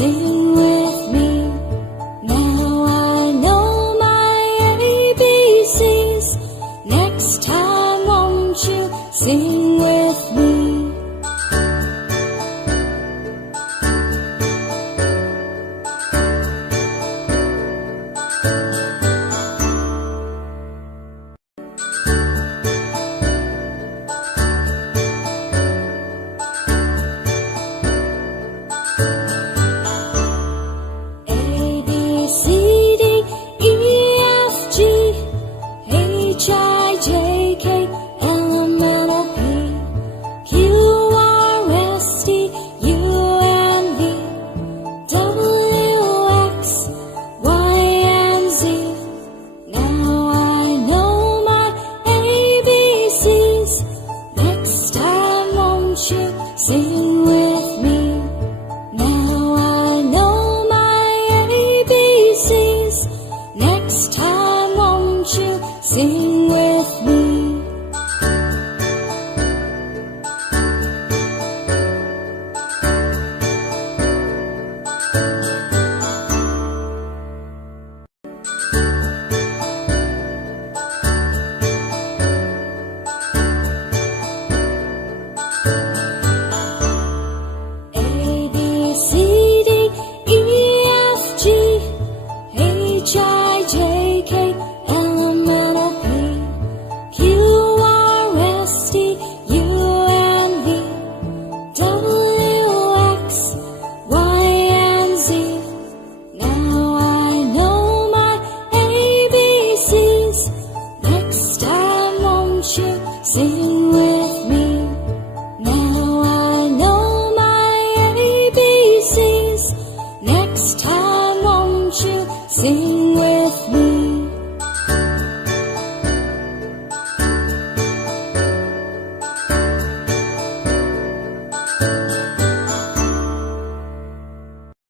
Sing with me. Now I know my ABCs. Next time won't you sing with me? Sing with me. Now I know my ABCs. Next time won't you sing with me? Sing with me. Now I know my ABCs. Next time won't you sing with me?